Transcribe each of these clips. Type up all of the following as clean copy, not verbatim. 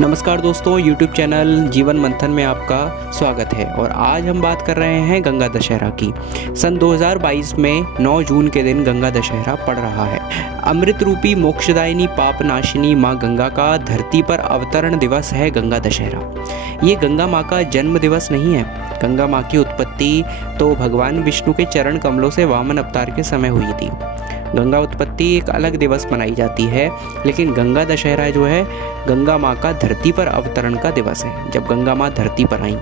नमस्कार दोस्तों, YouTube channel जीवन मंथन में आपका स्वागत है। और आज हम बात कर रहे हैं गंगा दशहरा की। सन 2022 में 9 जून के दिन गंगा दशहरा पड़ रहा है। अमृत रूपी मोक्षदायिनी पाप नाशिनी माँ गंगा का धरती पर अवतरण दिवस है गंगा दशहरा। ये गंगा माँ का जन्म दिवस नहीं है। गंगा माँ की उत्पत्ति तो भगवान विष्णु के चरण कमलों से वामन अवतार के समय हुई थी। गंगा उत्पत्ति एक अलग दिवस मनाई जाती है, लेकिन गंगा दशहरा जो है गंगा माँ का धरती पर अवतरण का दिवस है, जब गंगा माँ धरती पर आई।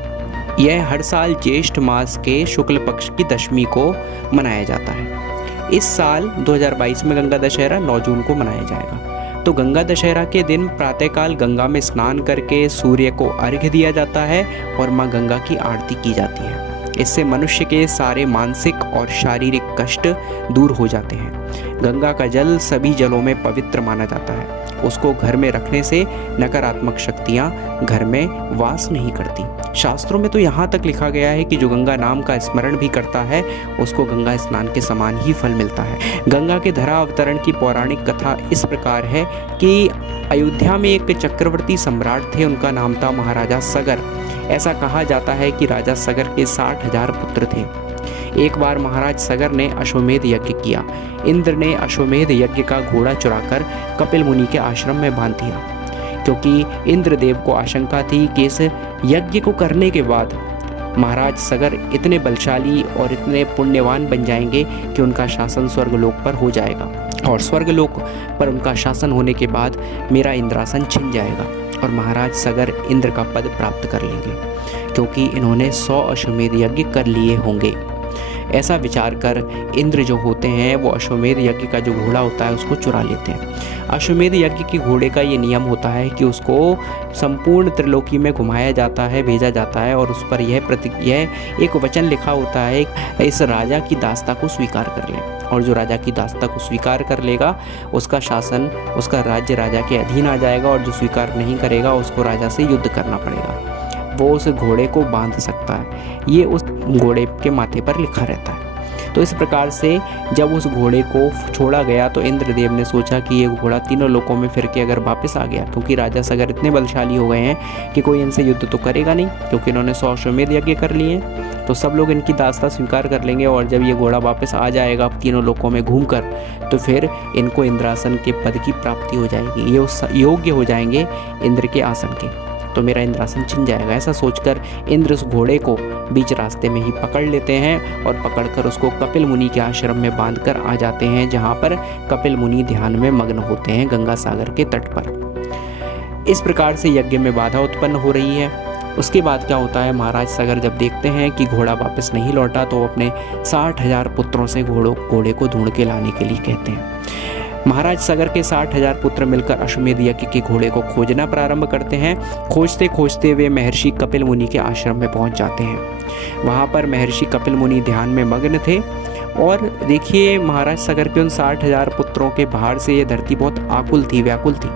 यह हर साल ज्येष्ठ मास के शुक्ल पक्ष की दशमी को मनाया जाता है। इस साल 2022 में गंगा दशहरा 9 जून को मनाया जाएगा। तो गंगा दशहरा के दिन प्रातःकाल गंगा में स्नान करके सूर्य को अर्घ्य दिया जाता है और माँ गंगा की आरती की जाती है। इससे मनुष्य के सारे मानसिक और शारीरिक कष्ट दूर हो जाते हैं। गंगा का जल सभी जलों में पवित्र माना जाता है। उसको घर में रखने से नकारात्मक शक्तियां घर में वास नहीं करती। शास्त्रों में तो यहाँ तक लिखा गया है कि जो गंगा नाम का स्मरण भी करता है उसको गंगा स्नान के समान ही फल मिलता है। गंगा के धरा अवतरण की पौराणिक कथा इस प्रकार है कि अयोध्या में एक चक्रवर्ती सम्राट थे, उनका नाम था महाराजा सगर। ऐसा कहा जाता है कि राजा सगर के 60,000 पुत्र थे। एक बार महाराज सगर ने अश्वमेध यज्ञ किया। इंद्र ने अश्वमेध यज्ञ का घोड़ा चुराकर कपिल मुनि के आश्रम में बांध दिया, क्योंकि इंद्रदेव को आशंका थी कि इस यज्ञ को करने के बाद महाराज सगर इतने बलशाली और इतने पुण्यवान बन जाएंगे कि उनका शासन स्वर्गलोक पर हो जाएगा, और स्वर्गलोक पर उनका शासन होने के बाद मेरा इंद्रासन छिन जाएगा और महाराज सगर इंद्र का पद प्राप्त कर लेंगे, क्योंकि इन्होंने 100 अश्वमेध यज्ञ कर लिए होंगे। ऐसा विचार कर इंद्र जो होते हैं वो अश्वमेध यज्ञ का जो घोड़ा होता है उसको चुरा लेते हैं। अश्वमेध यज्ञ के घोड़े का ये नियम होता है कि उसको संपूर्ण त्रिलोकी में घुमाया जाता है, भेजा जाता है, और उस पर यह एक वचन लिखा होता है, इस राजा की दास्ता को स्वीकार कर ले। और जो राजा की दास्ता को स्वीकार कर लेगा उसका शासन, उसका राज्य राजा के अधीन आ जाएगा, और जो स्वीकार नहीं करेगा उसको राजा से युद्ध करना पड़ेगा। वो उस घोड़े को बांध सकता है, ये उस घोड़े के माथे पर लिखा रहता है। तो इस प्रकार से जब उस घोड़े को छोड़ा गया तो इंद्रदेव ने सोचा कि ये घोड़ा तीनों लोकों में फिर के अगर वापस आ गया, क्योंकि राजा सगर इतने बलशाली हो गए हैं कि कोई इनसे युद्ध तो करेगा नहीं, क्योंकि इन्होंने 100 अश्वमेध यज्ञ कर लिए हैं, तो सब लोग इनकी दास्ता स्वीकार कर लेंगे। और जब ये घोड़ा वापस आ जाएगा तीनों लोकों में घूमकर, तो फिर इनको इंद्रासन के पद की प्राप्ति हो जाएगी, ये उस योग्य हो जाएंगे इंद्र के आसन के, तो मेरा इंद्रासन छिन जाएगा। ऐसा सोचकर इंद्र उस घोड़े को बीच रास्ते में ही पकड़ लेते हैं और पकड़कर उसको कपिल मुनि के आश्रम में बांधकर आ जाते हैं, जहाँ पर कपिल मुनि ध्यान में मग्न होते हैं गंगा सागर के तट पर। इस प्रकार से यज्ञ में बाधा उत्पन्न हो रही है। उसके बाद क्या होता है, महाराज सगर जब देखते हैं कि घोड़ा वापस नहीं लौटा तो अपने 60,000 पुत्रों से घोड़े को ढूंढ के लाने के लिए कहते हैं। महाराज सगर के 60,000 पुत्र मिलकर अश्वमेध यज्ञ के घोड़े को खोजना प्रारंभ करते हैं। खोजते खोजते वे महर्षि कपिल मुनि के आश्रम में पहुंच जाते हैं। वहां पर महर्षि कपिल मुनि ध्यान में मग्न थे, और देखिए महाराज सगर के उन 60,000 पुत्रों के बाहर से ये धरती बहुत आकुल थी, व्याकुल थी।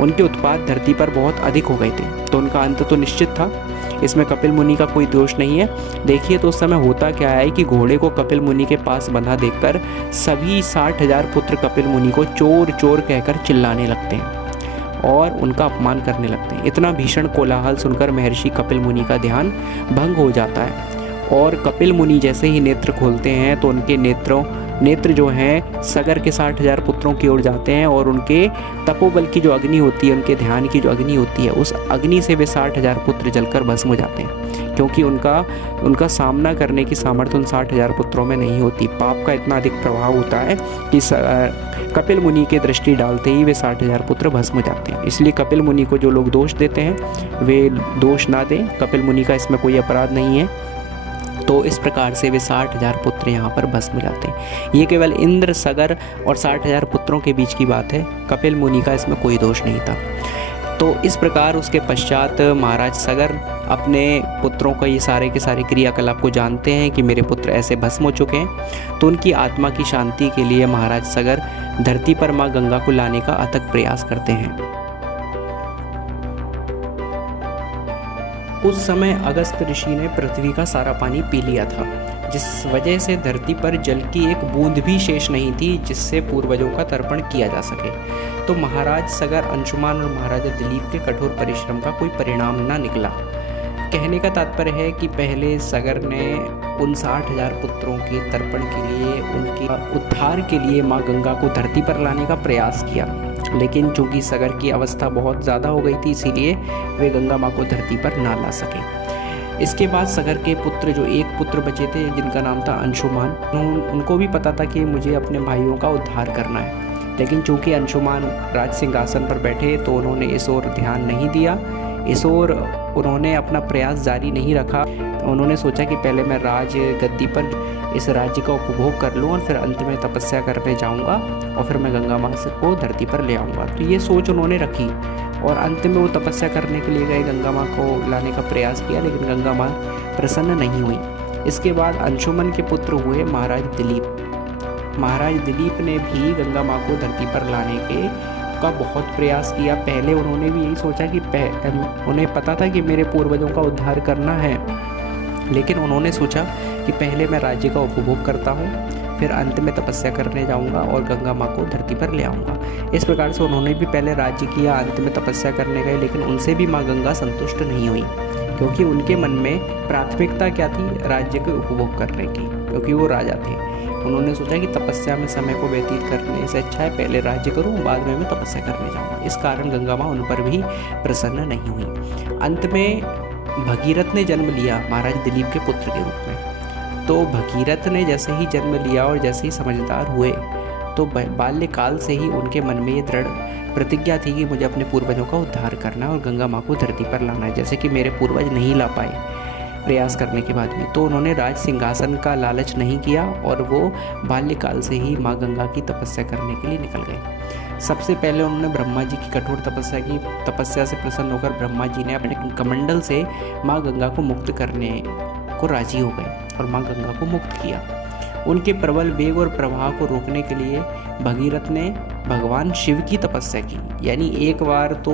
उनके उत्पात धरती पर बहुत अधिक हो गए थे, तो उनका अंत तो निश्चित था। इसमें कपिल मुनि का कोई दोष नहीं है। देखिए तो उस समय होता क्या है कि घोड़े को कपिल मुनि के पास बंधा देखकर सभी 60,000 पुत्र कपिल मुनि को चोर चोर कहकर चिल्लाने लगते हैं और उनका अपमान करने लगते हैं। इतना भीषण कोलाहल सुनकर महर्षि कपिल मुनि का ध्यान भंग हो जाता है, और कपिल मुनि जैसे ही नेत्र खोलते हैं तो उनके नेत्र जो हैं सगर के 60,000 पुत्रों की ओर जाते हैं, और उनके तपोबल की जो अग्नि होती है, उनके ध्यान की जो अग्नि होती है, उस अग्नि से वे 60,000 पुत्र जलकर भस्म हो जाते हैं, क्योंकि उनका सामना करने की सामर्थ्य उन 60,000 पुत्रों में नहीं होती। पाप का इतना अधिक प्रभाव होता है कि कपिल मुनि के दृष्टि डालते ही वे 60,000 पुत्र भस्म हो जाते हैं। इसलिए कपिल मुनि को जो लोग दोष देते हैं वे दोष ना दें, कपिल मुनि का इसमें कोई अपराध नहीं है। तो इस प्रकार से वे 60,000 पुत्र यहाँ पर भस्म हो जाते हैं। ये केवल इंद्र, सगर और 60,000 पुत्रों के बीच की बात है, कपिल मुनि का इसमें कोई दोष नहीं था। तो इस प्रकार उसके पश्चात महाराज सगर अपने पुत्रों का ये सारे के सारे क्रियाकलाप को जानते हैं कि मेरे पुत्र ऐसे भस्म हो चुके हैं, तो उनकी आत्मा की शांति के लिए महाराज सगर धरती पर माँ गंगा को लाने का अथक प्रयास करते हैं। उस समय अगस्त ऋषि ने पृथ्वी का सारा पानी पी लिया था। जिस वजह से धरती पर जल की एक बूंद भी शेष नहीं थी जिससे पूर्वजों का तर्पण किया जा सके। तो महाराज सगर, अंशुमान और महाराजा दिलीप के कठोर परिश्रम का कोई परिणाम न निकला। कहने का तात्पर्य है कि पहले सगर ने उन 60,000 पुत्रों के तर्पण के लिए, उनके उद्धार के लिए माँ गंगा को धरती पर लाने का प्रयास किया, लेकिन चूंकि सगर की अवस्था बहुत ज़्यादा हो गई थी, इसीलिए वे गंगा माँ को धरती पर ना ला सके। इसके बाद सगर के पुत्र, जो एक पुत्र बचे थे जिनका नाम था अंशुमान, उनको भी पता था कि मुझे अपने भाइयों का उद्धार करना है, लेकिन चूंकि अंशुमान राज सिंहासन पर बैठे तो उन्होंने इस ओर ध्यान नहीं दिया, इस ओर उन्होंने अपना प्रयास जारी नहीं रखा। उन्होंने सोचा कि पहले मैं राज गद्दी पर इस राज्य का उपभोग कर लूँ और फिर अंत में तपस्या करने जाऊँगा और फिर मैं गंगा माँ को धरती पर ले आऊँगा। तो ये सोच उन्होंने रखी और अंत में वो तपस्या करने के लिए गए, गंगा माँ को लाने का प्रयास किया, लेकिन गंगा माँ प्रसन्न नहीं हुई। इसके बाद अंशुमन के पुत्र हुए महाराज दिलीप। महाराज दिलीप ने भी गंगा माँ को धरती पर लाने का बहुत प्रयास किया। पहले उन्होंने भी यही सोचा कि उन्हें पता था कि मेरे पूर्वजों का उद्धार करना है, लेकिन उन्होंने सोचा कि पहले मैं राज्य का उपभोग करता हूँ, फिर अंत में तपस्या करने जाऊंगा और गंगा माँ को धरती पर ले आऊँगा। इस प्रकार से उन्होंने भी पहले राज्य किया, अंत में तपस्या करने गए, लेकिन उनसे भी माँ गंगा संतुष्ट नहीं हुई, क्योंकि उनके मन में प्राथमिकता क्या थी, राज्य के उपभोग करने की, क्योंकि वो राजा थे। उन्होंने सोचा कि तपस्या में समय को व्यतीत करने से अच्छा है पहले राज्य करूं, बाद में मैं तपस्या करने जाऊंगा। इस कारण गंगा माँ उन पर भी प्रसन्न नहीं हुई। अंत में भगीरथ ने जन्म लिया महाराज दिलीप के पुत्र के रूप में। तो भगीरथ ने जैसे ही जन्म लिया और जैसे ही समझदार हुए, तो बाल्यकाल से ही उनके मन में ये दृढ़ प्रतिज्ञा थी कि मुझे अपने पूर्वजों का उद्धार करना है और गंगा माँ को धरती पर लाना है, जैसे कि मेरे पूर्वज नहीं ला पाए प्रयास करने के बाद भी। तो उन्होंने राज सिंहासन का लालच नहीं किया और वो बाल्यकाल से ही माँ गंगा की तपस्या करने के लिए निकल गए। सबसे पहले उन्होंने ब्रह्मा जी की कठोर तपस्या की। तपस्या से प्रसन्न होकर ब्रह्मा जी ने अपने कमंडल से माँ गंगा को मुक्त करने को राजी हो गए और माँ गंगा को मुक्त किया। उनके प्रबल वेग और प्रवाह को रोकने के लिए भगीरथ ने भगवान शिव की तपस्या की। यानी एक बार तो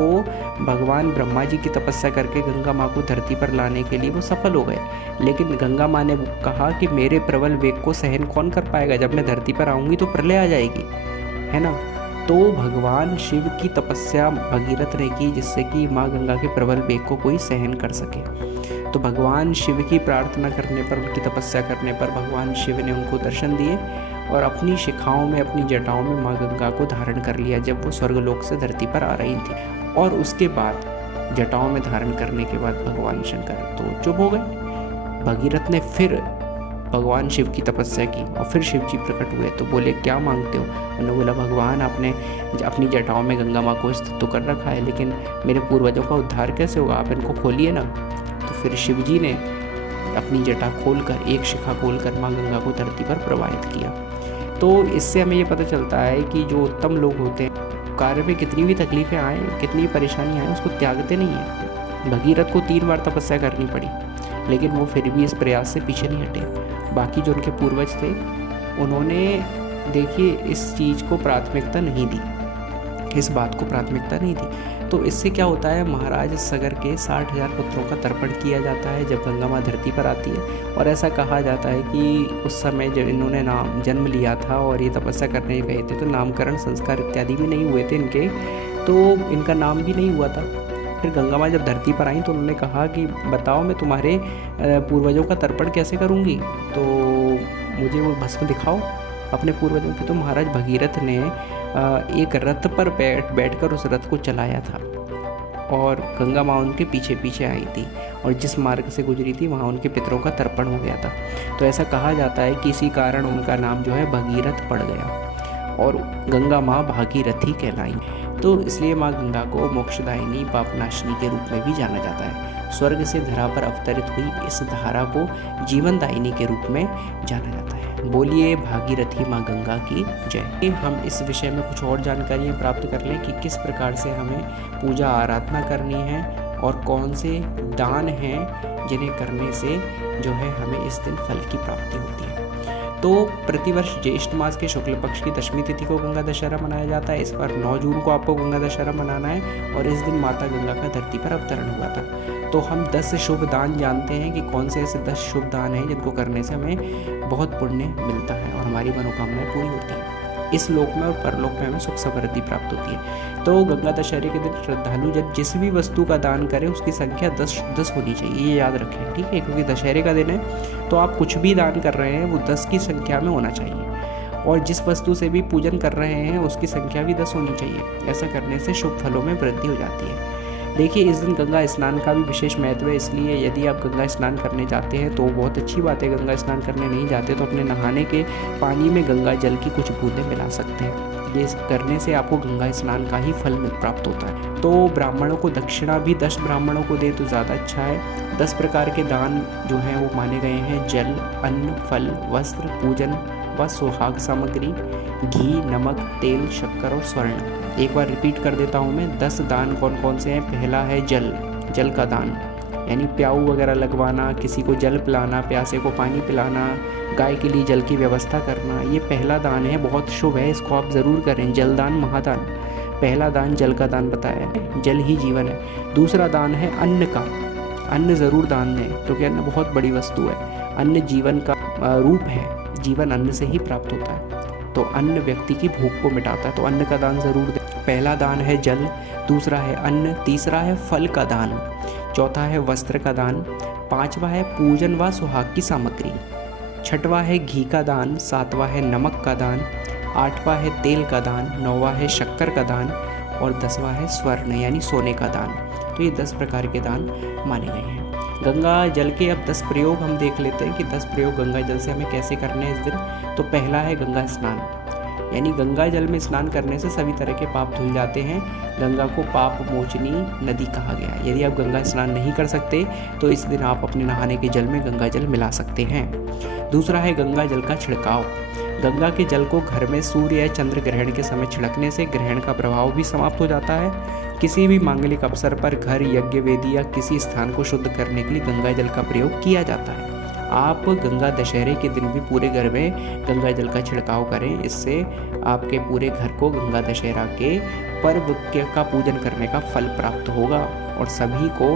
भगवान ब्रह्मा जी की तपस्या करके गंगा माँ को धरती पर लाने के लिए वो सफल हो गए, लेकिन गंगा माँ ने कहा कि मेरे प्रबल वेग को सहन कौन कर पाएगा, जब मैं धरती पर आऊँगी तो प्रलय आ जाएगी, है ना। तो भगवान शिव की तपस्या भगीरथ ने की, जिससे कि माँ गंगा के प्रबल वेग को कोई सहन कर सके। तो भगवान शिव की प्रार्थना करने पर, उनकी तपस्या करने पर भगवान शिव ने उनको दर्शन दिए और अपनी शिखाओं में, अपनी जटाओं में माँ गंगा को धारण कर लिया जब वो स्वर्गलोक से धरती पर आ रही थी। और उसके बाद जटाओं में धारण करने के बाद भगवान शंकर तो चुप हो गए। भगीरथ ने फिर भगवान शिव की तपस्या की और फिर शिव जी प्रकट हुए। तो बोले क्या मांगते हो? उन्होंने बोला भगवान आपने अपनी जटाओं में गंगा माँ को स्थित तो कर रखा है, लेकिन मेरे पूर्वजों का उद्धार कैसे होगा, आप इनको खोलिए ना। तो फिर शिव जी ने अपनी जटा खोलकर, एक शिखा खोलकर माँ गंगा को धरती पर प्रवाहित किया। तो इससे हमें ये पता चलता है कि जो उत्तम लोग होते हैं, कार्य में कितनी भी तकलीफें आए, कितनी भी परेशानी आए, उसको त्यागते नहीं हैं। भगीरथ को 3 बार तपस्या करनी पड़ी, लेकिन वो फिर भी इस प्रयास से पीछे नहीं हटे। बाकी जो उनके पूर्वज थे, उन्होंने देखिए इस चीज़ को प्राथमिकता नहीं दी, इस बात को प्राथमिकता नहीं दी। तो इससे क्या होता है, महाराज सगर के 60,000 पुत्रों का तर्पण किया जाता है जब गंगा माँ धरती पर आती है। और ऐसा कहा जाता है कि उस समय जब इन्होंने जन्म लिया था और ये तपस्या करने गए थे, तो नामकरण संस्कार इत्यादि भी नहीं हुए थे इनके, तो इनका नाम भी नहीं हुआ था। फिर गंगा माँ जब धरती पर आई तो उन्होंने कहा कि बताओ मैं तुम्हारे पूर्वजों का तर्पण कैसे करूँगी, तो मुझे वो भस्म दिखाओ अपने पूर्वजों की। तो महाराज भगीरथ ने एक रथ पर बैठकर उस रथ को चलाया था और गंगा माँ उनके पीछे पीछे आई थी और जिस मार्ग से गुजरी थी वहाँ उनके पितरों का तर्पण हो गया था। तो ऐसा कहा जाता है कि इसी कारण उनका नाम जो है भगीरथ पड़ गया और गंगा माँ भागीरथी कहलाई। तो इसलिए माँ गंगा को मोक्षदायिनी पापनाशिनी के रूप में भी जाना जाता है। स्वर्ग से धरा पर अवतरित हुई इस धारा को जीवनदायिनी के रूप में जाना जाता है। बोलिए भागीरथी माँ गंगा की जय। हम इस विषय में कुछ और जानकारियाँ प्राप्त कर लें कि किस प्रकार से हमें पूजा आराधना करनी है और कौन से दान हैं जिन्हें करने से जो है हमें इस दिन फल की प्राप्ति होती है। तो प्रतिवर्ष ज्येष्ठ मास के शुक्ल पक्ष की दशमी तिथि को गंगा दशहरा मनाया जाता है। इस बार 9 जून को आपको गंगा दशहरा मनाना है और इस दिन माता गंगा का धरती पर अवतरण हुआ था। तो हम 10 शुभ दान जानते हैं कि कौन से ऐसे 10 शुभ दान हैं जिनको करने से हमें बहुत पुण्य मिलता है और हमारी मनोकामनाएं पूरी होती हैं। इस लोक में और परलोक में हमें सुख समृद्धि प्राप्त होती है। तो गंगा दशहरे के दिन श्रद्धालु जब जिस भी वस्तु का दान करें उसकी संख्या 10 होनी चाहिए, ये याद रखें, ठीक है, क्योंकि दशहरे का दिन है तो आप कुछ भी दान कर रहे हैं वो 10 की संख्या में होना चाहिए और जिस वस्तु से भी पूजन कर रहे हैं उसकी संख्या भी 10 होनी चाहिए। ऐसा करने से शुभ फलों में वृद्धि हो जाती है। देखिए, इस दिन गंगा स्नान का भी विशेष महत्व है, इसलिए यदि आप गंगा स्नान करने जाते हैं तो बहुत अच्छी बात है। गंगा स्नान करने नहीं जाते तो अपने नहाने के पानी में गंगा जल की कुछ बूंदें मिला सकते हैं। ये करने से आपको गंगा स्नान का ही फल प्राप्त होता है। तो ब्राह्मणों को दक्षिणा भी 10 ब्राह्मणों को दे तो ज़्यादा अच्छा है। 10 प्रकार के दान जो हैं वो माने गए हैं: जल, अन्न, फल, वस्त्र, पूजन व सुहाग सामग्री, घी, नमक, तेल, शक्कर और स्वर्ण। एक बार रिपीट कर देता हूँ मैं, 10 दान कौन कौन से हैं। पहला है जल, जल का दान, यानी प्याऊ वगैरह लगवाना, किसी को जल पिलाना, प्यासे को पानी पिलाना, गाय के लिए जल की व्यवस्था करना, ये पहला दान है, बहुत शुभ है, इसको आप ज़रूर करें। जलदान महादान, पहला दान जल का दान बताया है, जल ही जीवन है। दूसरा दान है अन्न का, अन्न ज़रूर दान दें क्योंकि अन्न बहुत बड़ी वस्तु है, अन्न जीवन का रूप है, जीवन अन्न से ही प्राप्त होता है। तो अन्न व्यक्ति की भूख को मिटाता है, तो अन्न का दान ज़रूर दें। पहला दान है जल, दूसरा है अन्न, तीसरा है फल का दान, चौथा है वस्त्र का दान, पांचवा है पूजन व सुहाग की सामग्री, छठवां है घी का दान, सातवां है नमक का दान, आठवां है तेल का दान, नौवां है शक्कर का दान और 10वां है स्वर्ण यानी सोने का दान। तो ये 10 प्रकार के दान माने गए हैं। गंगा जल के अब 10 प्रयोग हम देख लेते हैं कि 10 प्रयोग गंगा जल से हमें कैसे करने हैं इस दिन। तो पहला है गंगा स्नान, यानी गंगा जल में स्नान करने से सभी तरह के पाप धुल जाते हैं। गंगा को पाप मोचनी नदी कहा गया है। यदि आप गंगा स्नान नहीं कर सकते तो इस दिन आप अपने नहाने के जल में गंगा जल मिला सकते हैं। दूसरा है गंगा जल का छिड़काव। गंगा के जल को घर में सूर्य या चंद्र ग्रहण के समय छिड़कने से ग्रहण का प्रभाव भी समाप्त हो जाता है। किसी भी मांगलिक अवसर पर घर, यज्ञ वेदी या किसी स्थान को शुद्ध करने के लिए गंगा जल का प्रयोग किया जाता है। आप गंगा दशहरे के दिन भी पूरे घर में गंगा जल का छिड़काव करें, इससे आपके पूरे घर को गंगा दशहरा के पर्व का पूजन करने का फल प्राप्त होगा और सभी को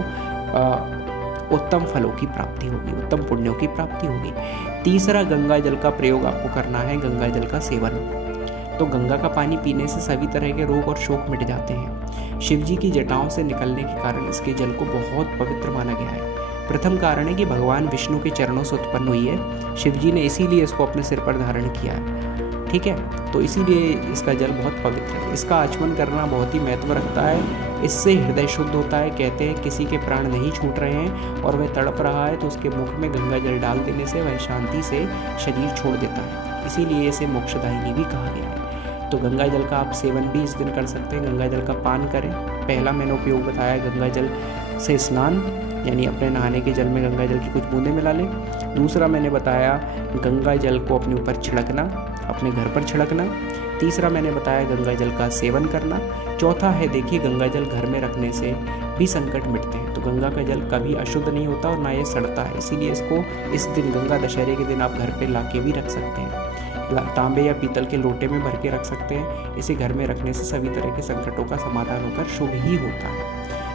उत्तम फलों की प्राप्ति होगी, उत्तम पुण्यों की प्राप्ति होगी। तीसरा गंगा जल का प्रयोग आपको करना है गंगा जल का सेवन। तो गंगा का पानी पीने से सभी तरह के रोग और शोक मिट जाते हैं। शिव जी की जटाओं से निकलने के कारण इसके जल को बहुत पवित्र माना गया है। प्रथम कारण है कि भगवान विष्णु के चरणों से उत्पन्न हुई है, शिव जी ने इसीलिए इसको अपने सिर पर धारण किया है, ठीक है। तो इसीलिए इसका जल बहुत पवित्र है। इसका आचमन करना बहुत ही महत्व रखता है, इससे हृदय शुद्ध होता है। कहते हैं किसी के प्राण नहीं छूट रहे हैं और वह तड़प रहा है तो उसके मुख में गंगा जल डाल देने से वह शांति से शरीर छोड़ देता है, इसीलिए इसे मोक्षदायिनी भी कहा गया है। तो गंगा जल का आप सेवन भी इस दिन कर सकते हैं, गंगा जल का पान करें। पहला मैंने उपयोग बताया गंगा जल से स्नान, यानी अपने नहाने के जल में गंगा जल की कुछ बूंदें मिला लें। दूसरा मैंने बताया गंगा जल को अपने ऊपर छिड़कना, अपने घर पर छिड़कना। तीसरा मैंने बताया गंगा जल का सेवन करना। चौथा है देखिए गंगा जल घर में रखने से भी संकट मिटते हैं। तो गंगा का जल कभी अशुद्ध नहीं होता और ना ये सड़ता है, इसीलिए इसको इस दिन गंगा दशहरे के दिन आप घर पे लाके भी रख सकते हैं। तांबे या पीतल के लोटे में भर के रख सकते हैं। इसे घर में रखने से सभी तरह के संकटों का समाधान होकर शुभ ही होता है।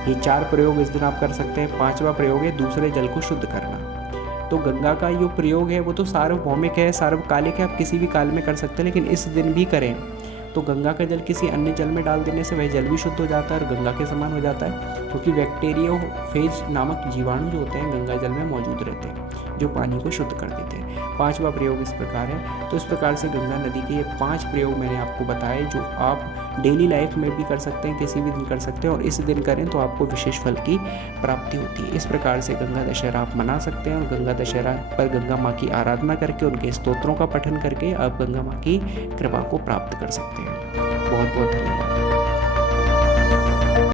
ये 4 प्रयोग इस दिन आप कर सकते हैं। 5वां प्रयोग है दूसरे जल को शुद्ध करना। तो गंगा का जो प्रयोग है वो तो सार्वभौमिक है, सार्वकालिक है, आप किसी भी काल में कर सकते हैं, लेकिन इस दिन भी करें तो गंगा का जल किसी अन्य जल में डाल देने से वह जल भी शुद्ध हो जाता है और गंगा के समान हो जाता है, क्योंकि बैक्टीरियोफेज नामक जीवाणु जो होते हैं गंगा जल में मौजूद रहते हैं जो पानी को शुद्ध कर देते हैं। 5वां प्रयोग इस प्रकार है। तो इस प्रकार से गंगा नदी के ये 5 प्रयोग मैंने आपको बताए जो आप डेली लाइफ में भी कर सकते हैं, किसी भी दिन कर सकते हैं और इस दिन करें तो आपको विशेष फल की प्राप्ति होती है। इस प्रकार से गंगा दशहरा आप मना सकते हैं और गंगा दशहरा पर गंगा माँ की आराधना करके उनके स्तोत्रों का पठन करके आप गंगा माँ की कृपा को प्राप्त कर सकते हैं। बहुत बहुत धन्यवाद।